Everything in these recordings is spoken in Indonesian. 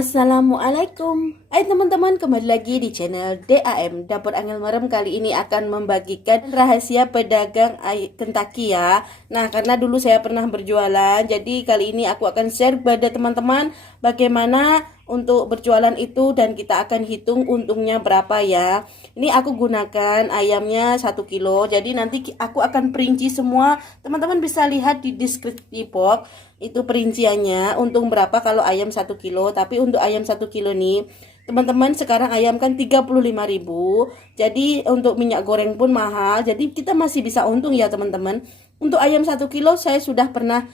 Assalamualaikum. Hai teman-teman, kembali lagi di channel DAM Dapur Angel Merem. Kali ini akan membagikan rahasia pedagang Kentucky ya. Nah, karena dulu saya pernah berjualan, jadi kali ini aku akan share pada teman-teman bagaimana untuk berjualan itu, dan kita akan hitung untungnya berapa ya. Ini aku gunakan ayamnya 1 kilo. Jadi nanti aku akan perinci semua. Teman-teman bisa lihat di deskripsi box itu perinciannya untung berapa kalau ayam 1 kilo. Tapi untuk ayam 1 kilo nih teman-teman, sekarang ayam kan 35.000. Jadi untuk minyak goreng pun mahal. Jadi kita masih bisa untung ya teman-teman. Untuk ayam 1 kilo saya sudah pernah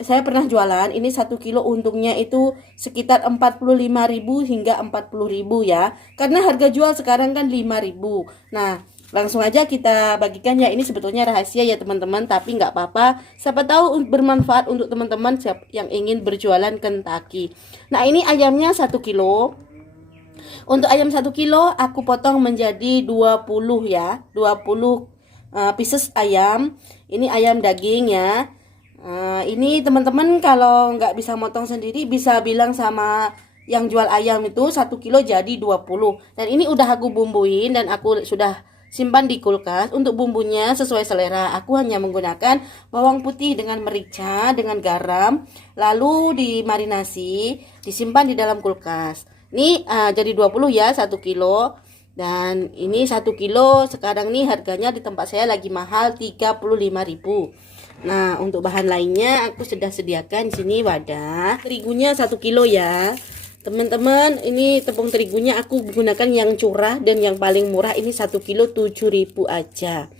saya pernah jualan. Ini 1 kilo untungnya itu sekitar 45.000 hingga 40.000 ya. Karena harga jual sekarang kan 5.000. Nah, langsung aja kita bagikan ya. Ini sebetulnya rahasia ya teman-teman, tapi nggak apa-apa. Siapa tahu bermanfaat untuk teman-teman yang ingin berjualan Kentucky. Nah, ini ayamnya 1 kilo. Untuk ayam 1 kilo aku potong menjadi 20 ya. 20 pieces ayam. Ini ayam daging ya. Ini teman-teman kalau nggak bisa motong sendiri bisa bilang sama yang jual ayam itu 1 kilo jadi 20. Dan ini udah aku bumbuin dan aku sudah simpan di kulkas. Untuk bumbunya sesuai selera. Aku hanya menggunakan bawang putih dengan merica, dengan garam, lalu dimarinasi, disimpan di dalam kulkas. Ini jadi 20 ya 1 kilo. Dan ini 1 kilo sekarang nih harganya di tempat saya lagi mahal 35.000. Nah, untuk bahan lainnya aku sudah sediakan di sini wadah. Terigunya 1 kilo ya. Teman-teman, ini tepung terigunya aku gunakan yang curah dan yang paling murah. Ini 1 kilo 7.000 aja.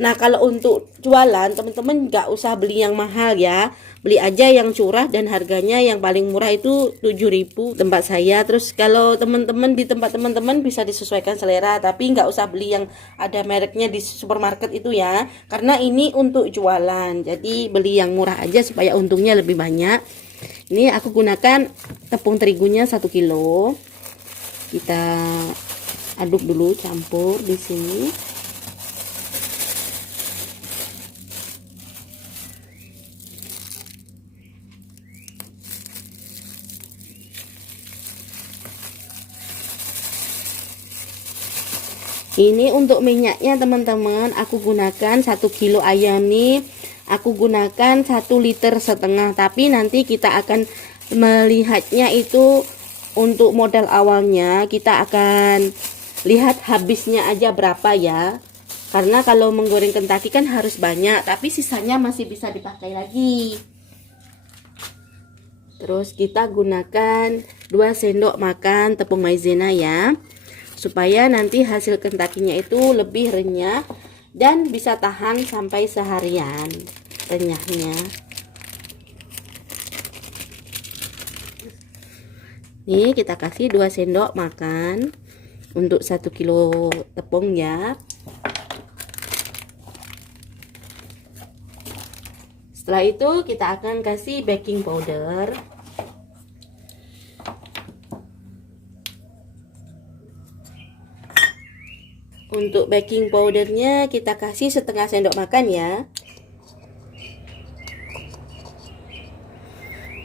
Nah, kalau untuk jualan teman-teman nggak usah beli yang mahal ya. Beli aja yang curah dan harganya yang paling murah itu 7.000 tempat saya. Terus kalau teman-teman di tempat teman-teman bisa disesuaikan selera, tapi nggak usah beli yang ada mereknya di supermarket itu ya. Karena ini untuk jualan. Jadi beli yang murah aja supaya untungnya lebih banyak. Ini aku gunakan tepung terigunya 1 kilo. Kita aduk dulu, campur di sini. Ini untuk minyaknya teman-teman, aku gunakan 1 kilo ayam nih. Aku gunakan 1,5 liter. Tapi nanti kita akan melihatnya itu untuk modal awalnya. Kita akan lihat habisnya aja berapa ya. Karena kalau menggoreng Kentucky kan harus banyak, tapi sisanya masih bisa dipakai lagi. Terus kita gunakan 2 sendok makan tepung maizena ya, supaya nanti hasil Kentucky-nya itu lebih renyah dan bisa tahan sampai seharian renyahnya. Nih kita kasih 2 sendok makan untuk 1 kilo tepung ya. Setelah itu kita akan kasih baking powder. Untuk baking powdernya kita kasih setengah sendok makan ya.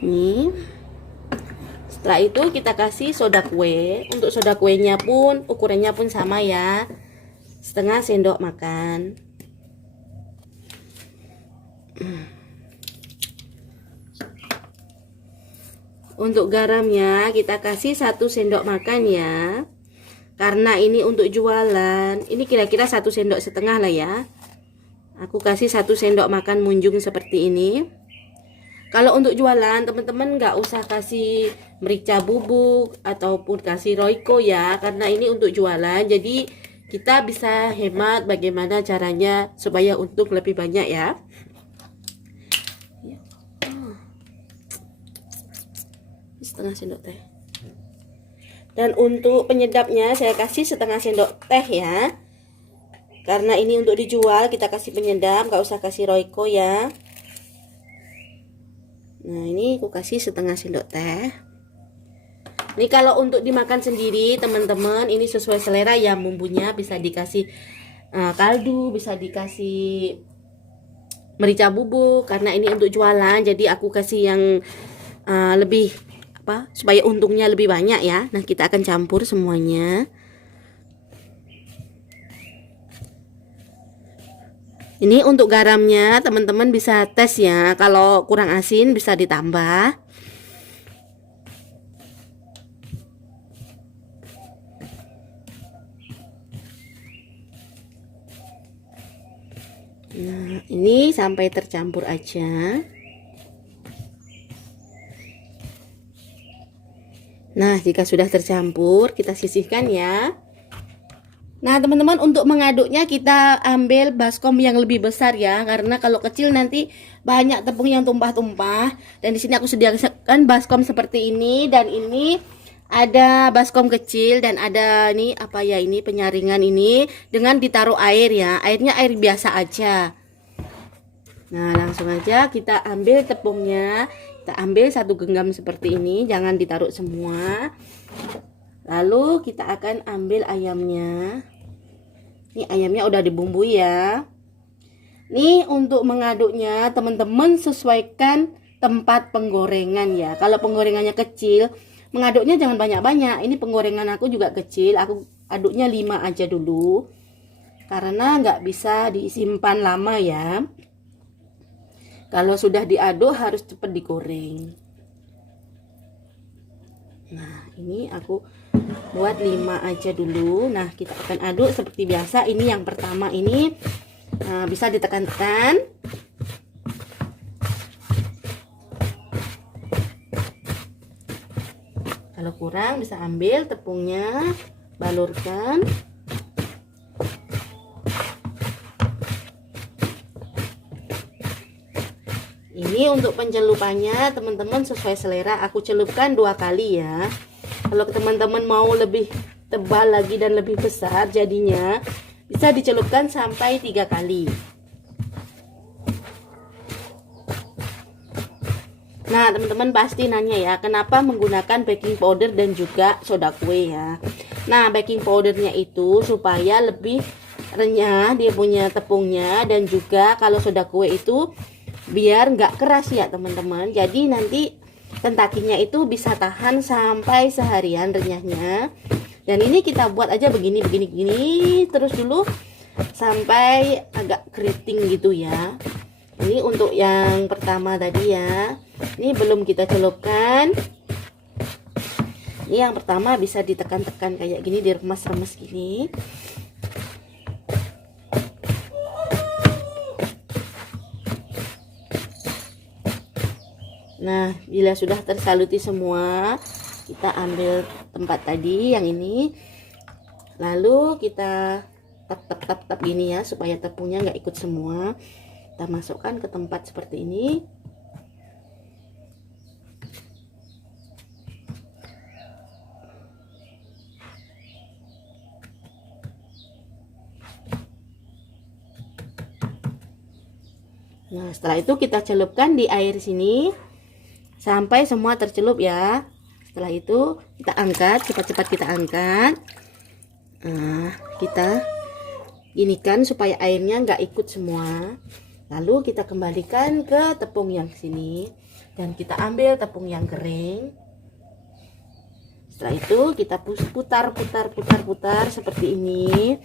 Nih. Setelah itu kita kasih soda kue. Untuk soda kuenya pun ukurannya pun sama ya, setengah sendok makan. Untuk garamnya kita kasih 1 sendok makan ya. Karena ini untuk jualan, ini kira-kira 1,5 sendok lah ya. Aku kasih 1 sendok makan munjung seperti ini. Kalau untuk jualan teman-teman nggak usah kasih merica bubuk ataupun kasih Royco ya, karena ini untuk jualan. Jadi kita bisa hemat bagaimana caranya supaya untung lebih banyak ya. Setengah sendok teh. Dan untuk penyedapnya saya kasih setengah sendok teh ya. Karena ini untuk dijual kita kasih penyedap, nggak usah kasih Royco ya. Nah, ini aku kasih setengah sendok teh. Ini kalau untuk dimakan sendiri teman-teman, ini sesuai selera ya bumbunya. Bisa dikasih kaldu, bisa dikasih merica bubuk. Karena ini untuk jualan, jadi aku kasih yang lebih supaya untungnya lebih banyak ya. Nah, kita akan campur semuanya. Ini untuk garamnya teman-teman bisa tes ya. Kalau kurang asin bisa ditambah. Nah, ini sampai tercampur aja. Nah, jika sudah tercampur, kita sisihkan ya. Nah, teman-teman, untuk mengaduknya kita ambil baskom yang lebih besar ya, karena kalau kecil nanti banyak tepung yang tumpah-tumpah. Dan di sini aku sediakan baskom seperti ini, dan ini ada baskom kecil dan ada ini apa ya, ini penyaringan ini dengan ditaruh air ya. Airnya air biasa aja. Nah, langsung aja kita ambil tepungnya. Kita ambil 1 genggam seperti ini, jangan ditaruh semua. Lalu kita akan ambil ayamnya. Ini ayamnya udah dibumbui ya. Nih untuk mengaduknya teman-teman sesuaikan tempat penggorengan ya. Kalau penggorengannya kecil, mengaduknya jangan banyak-banyak. Ini penggorengan aku juga kecil, aku aduknya 5 aja dulu. Karena nggak bisa disimpan lama ya. Kalau sudah diaduk harus cepat digoreng. Nah, ini aku buat 5 aja dulu. Nah, kita akan aduk seperti biasa. Ini yang pertama ini bisa ditekan-tekan. Kalau kurang bisa ambil tepungnya, balurkan. Ini untuk pencelupannya teman-teman sesuai selera. Aku celupkan 2 kali ya. Kalau teman-teman mau lebih tebal lagi dan lebih besar jadinya, bisa dicelupkan sampai 3 kali. Nah, teman-teman pasti nanya ya, kenapa menggunakan baking powder dan juga soda kue ya. Nah, baking powdernya itu supaya lebih renyah dia punya tepungnya, dan juga kalau soda kue itu biar nggak keras ya teman-teman. Jadi nanti tentakinya itu bisa tahan sampai seharian renyahnya. Dan ini kita buat aja begini terus dulu sampai agak keriting gitu ya. Ini untuk yang pertama tadi ya. Ini belum kita celupkan. Ini yang pertama bisa ditekan-tekan kayak gini, diremes-remes gini. Nah, bila sudah tersaluti semua, kita ambil tempat tadi yang ini. Lalu kita tap gini ya, supaya tepungnya nggak ikut semua. Kita masukkan ke tempat seperti ini. Nah, setelah itu kita celupkan di air sini sampai semua tercelup ya. Setelah itu kita angkat, cepat-cepat kita angkat. Nah, kita ginikan supaya airnya nggak ikut semua. Lalu kita kembalikan ke tepung yang sini dan kita ambil tepung yang kering. Setelah itu kita putar seperti ini.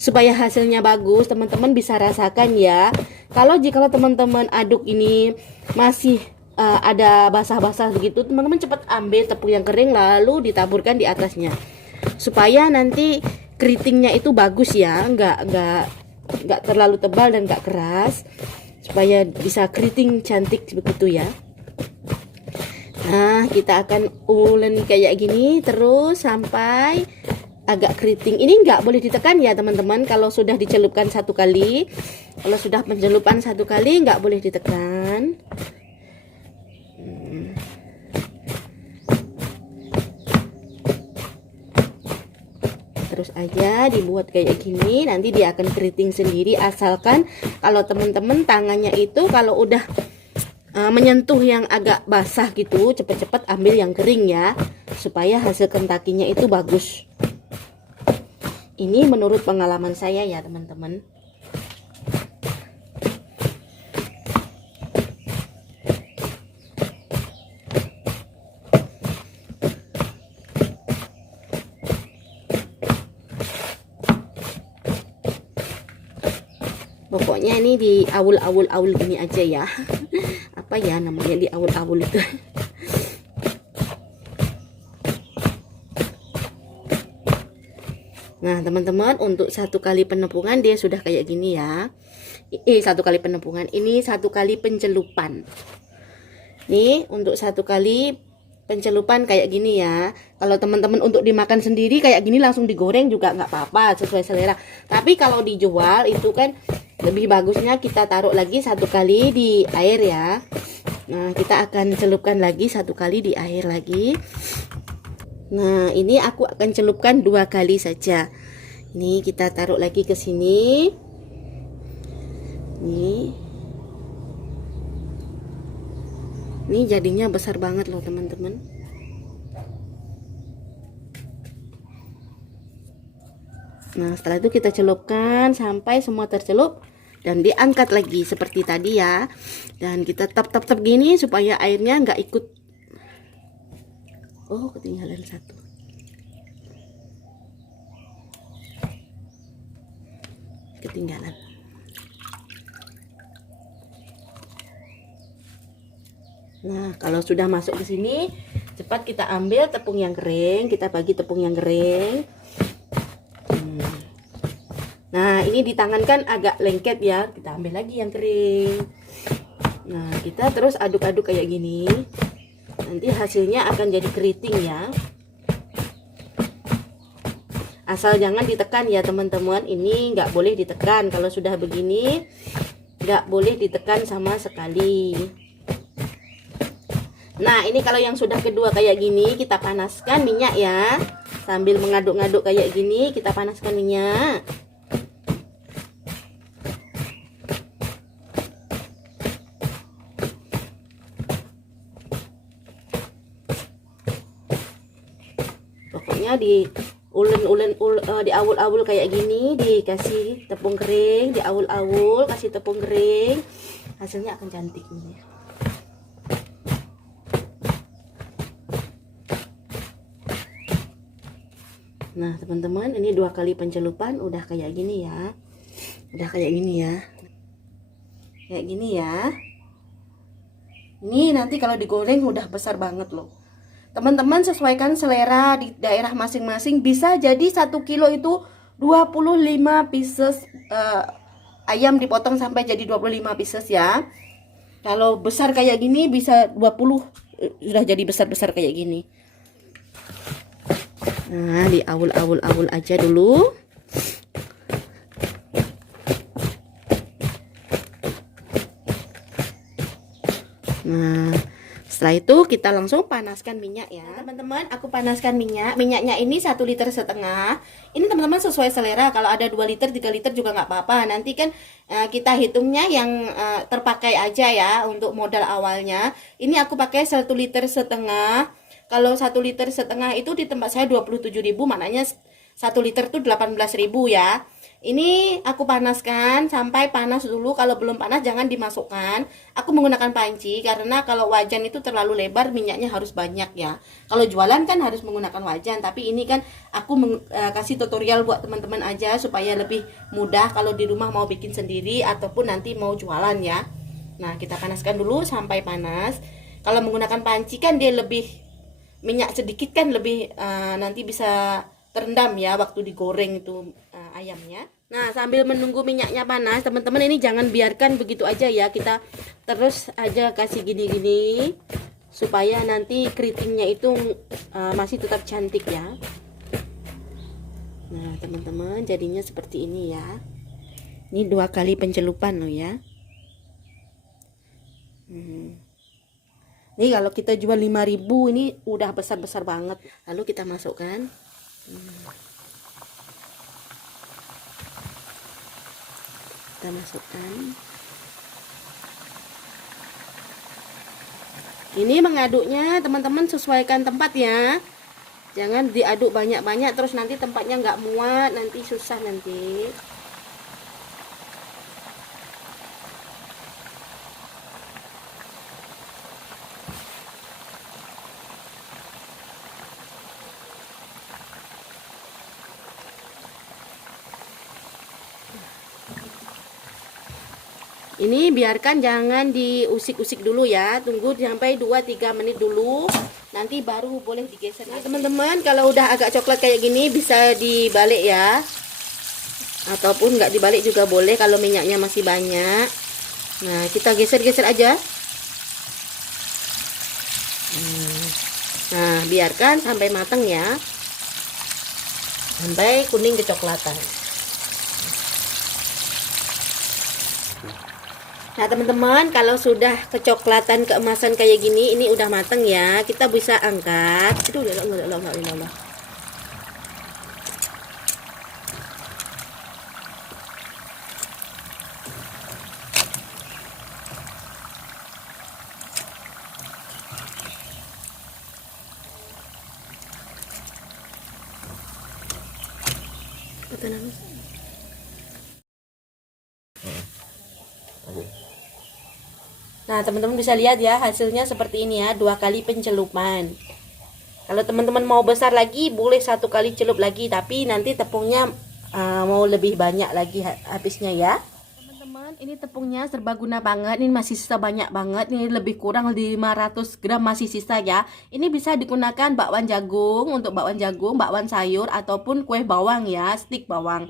Supaya hasilnya bagus, teman-teman bisa rasakan ya. Jika teman-teman aduk ini masih ada basah-basah begitu, teman-teman cepat ambil tepung yang kering lalu ditaburkan di atasnya, supaya nanti keritingnya itu bagus ya, nggak terlalu tebal dan nggak keras, supaya bisa keriting cantik begitu ya. Nah, kita akan ulen kayak gini terus sampai agak keriting. Ini nggak boleh ditekan ya teman-teman. Kalau sudah dicelupkan 1 kali, kalau sudah pencelupan 1 kali nggak boleh ditekan. Terus aja dibuat kayak gini, nanti dia akan keriting sendiri. Asalkan kalau teman-teman tangannya itu kalau udah menyentuh yang agak basah gitu, cepet-cepet ambil yang kering ya, supaya hasil kentakinya itu bagus. Ini menurut pengalaman saya ya teman-teman. Pokoknya ini di awul gini aja ya. Apa ya namanya di awul itu? Nah teman-teman, untuk satu kali penepungan dia sudah kayak gini ya. Satu kali penepungan, ini satu kali pencelupan. Nih untuk satu kali pencelupan kayak gini ya. Kalau teman-teman untuk dimakan sendiri kayak gini langsung digoreng juga nggak apa-apa, sesuai selera. Tapi kalau dijual itu kan lebih bagusnya kita taruh lagi satu kali di air ya. Nah kita akan celupkan lagi satu kali di air lagi. Nah ini aku akan celupkan 2 kali saja. Ini kita taruh lagi ke sini. Ini jadinya besar banget loh teman-teman. Nah setelah itu kita celupkan sampai semua tercelup dan diangkat lagi seperti tadi ya. Dan kita tap gini supaya airnya nggak ikut. Oh ketinggalan satu. Ketinggalan. Nah, kalau sudah masuk ke sini, cepat kita ambil tepung yang kering, kita bagi tepung yang kering. Nah, ini di tangan kan agak lengket ya, kita ambil lagi yang kering. Nah, kita terus aduk-aduk kayak gini. Nanti hasilnya akan jadi keriting ya. Asal jangan ditekan ya teman-teman, ini nggak boleh ditekan. Kalau sudah begini, nggak boleh ditekan sama sekali. Nah ini kalau yang sudah kedua kayak gini, kita panaskan minyak ya. Sambil mengaduk-ngaduk kayak gini, kita panaskan minyak. Pokoknya di di awul-awul kayak gini, dikasih tepung kering, di awul-awul kasih tepung kering, hasilnya akan cantik nih. Nah teman-teman, ini 2 kali pencelupan udah kayak gini ya. Udah kayak gini ya. Kayak gini ya. Ini nanti kalau digoreng udah besar banget loh. Teman-teman sesuaikan selera di daerah masing-masing. Bisa jadi 1 kilo itu 25 pieces ayam dipotong sampai jadi 25 pieces ya. Kalau besar kayak gini bisa 20, sudah jadi besar-besar kayak gini. Nah, di awul aja dulu. Nah, setelah itu kita langsung panaskan minyak ya. Teman-teman, aku panaskan minyak. Minyaknya ini 1,5 liter. Ini teman-teman sesuai selera. Kalau ada 2 liter, 3 liter juga nggak apa-apa. Nanti kan kita hitungnya yang terpakai aja ya untuk modal awalnya. Ini aku pakai 1,5 liter. Kalau 1,5 liter itu di tempat saya 27.000, maknanya 1 liter tuh 18.000 ya. Ini aku panaskan sampai panas dulu. Kalau belum panas jangan dimasukkan. Aku menggunakan panci karena kalau wajan itu terlalu lebar, minyaknya harus banyak ya. Kalau jualan kan harus menggunakan wajan, tapi ini kan aku kasih tutorial buat teman-teman aja supaya lebih mudah kalau di rumah mau bikin sendiri ataupun nanti mau jualan ya. Nah, kita panaskan dulu sampai panas. Kalau menggunakan panci kan dia lebih minyak sedikit kan lebih nanti bisa terendam ya waktu digoreng itu ayamnya. Nah sambil menunggu minyaknya panas teman-teman, ini jangan biarkan begitu aja ya, kita terus aja kasih gini-gini supaya nanti keritingnya itu masih tetap cantik ya. Nah teman-teman, jadinya seperti ini ya. Ini 2 kali pencelupan loh ya. Ini kalau kita jual 5.000 ini udah besar-besar banget. Lalu kita masukkan. Kita masukkan. Ini mengaduknya teman-teman sesuaikan tempat ya. Jangan diaduk banyak-banyak terus nanti tempatnya nggak muat, nanti susah nanti. Ini biarkan jangan diusik-usik dulu ya. Tunggu sampai 2-3 menit dulu. Nanti baru boleh digeser. Nah, teman-teman, kalau udah agak coklat kayak gini bisa dibalik ya. Ataupun nggak dibalik juga boleh kalau minyaknya masih banyak. Nah, kita geser-geser aja. Nah, biarkan sampai matang ya. Sampai kuning kecoklatan. Nah, teman-teman, kalau sudah kecoklatan keemasan kayak gini, ini udah mateng ya. Kita bisa angkat. Itu udah. Nah, teman-teman bisa lihat ya, hasilnya seperti ini ya, 2 kali pencelupan. Kalau teman-teman mau besar lagi, boleh 1 kali celup lagi, tapi nanti tepungnya mau lebih banyak lagi habisnya ya. Teman-teman, ini tepungnya serbaguna banget, ini masih sisa banyak banget, ini lebih kurang 500 gram masih sisa ya. Ini bisa digunakan bakwan jagung, untuk bakwan jagung, bakwan sayur, ataupun kue bawang ya, stik bawang.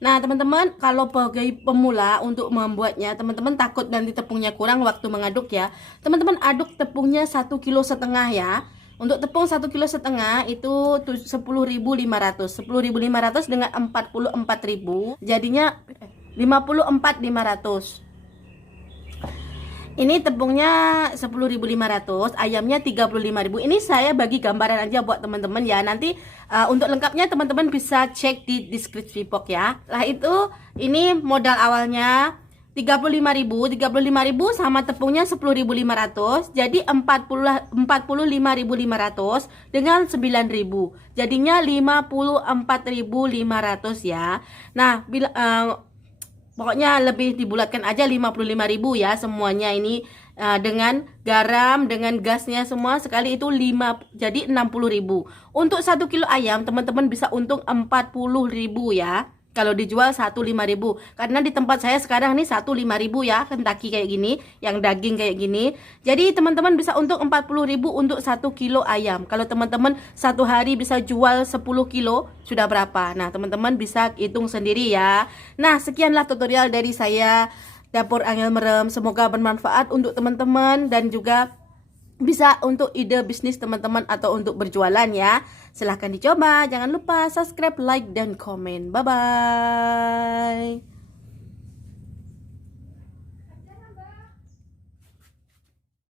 Nah, teman-teman, kalau sebagai pemula untuk membuatnya, teman-teman takut nanti tepungnya kurang waktu mengaduk ya. Teman-teman aduk tepungnya 1,5 kg ya. Untuk tepung 1,5 kg itu 10.500. 10.500 dengan 44.000 jadinya 54.500. Ini tepungnya 10.500, ayamnya 35.000. Ini saya bagi gambaran aja buat teman-teman ya. Nanti untuk lengkapnya teman-teman bisa cek di deskripsi box ya. Lah itu ini modal awalnya 35.000 sama tepungnya 10.500. Jadi 45.500 dengan 9.000. Jadinya 54.500 ya. Nah, pokoknya lebih dibulatkan aja 55.000 ya semuanya ini, dengan garam, dengan gasnya semua sekali itu 5, jadi 60.000. Untuk 1 kilo ayam teman-teman bisa untung 40.000 ya. Kalau dijual 1,5.000. Karena di tempat saya sekarang nih 1,5.000 ya, Kentucky kayak gini, yang daging kayak gini. Jadi teman-teman bisa untung 40.000 untuk 1 kilo ayam. Kalau teman-teman satu hari bisa jual 10 kilo, sudah berapa? Nah, teman-teman bisa hitung sendiri ya. Nah, sekianlah tutorial dari saya, Dapur Angel Merem. Semoga bermanfaat untuk teman-teman dan juga bisa untuk ide bisnis teman-teman atau untuk berjualan ya. Silahkan dicoba. Jangan lupa subscribe, like, dan komen. Bye-bye.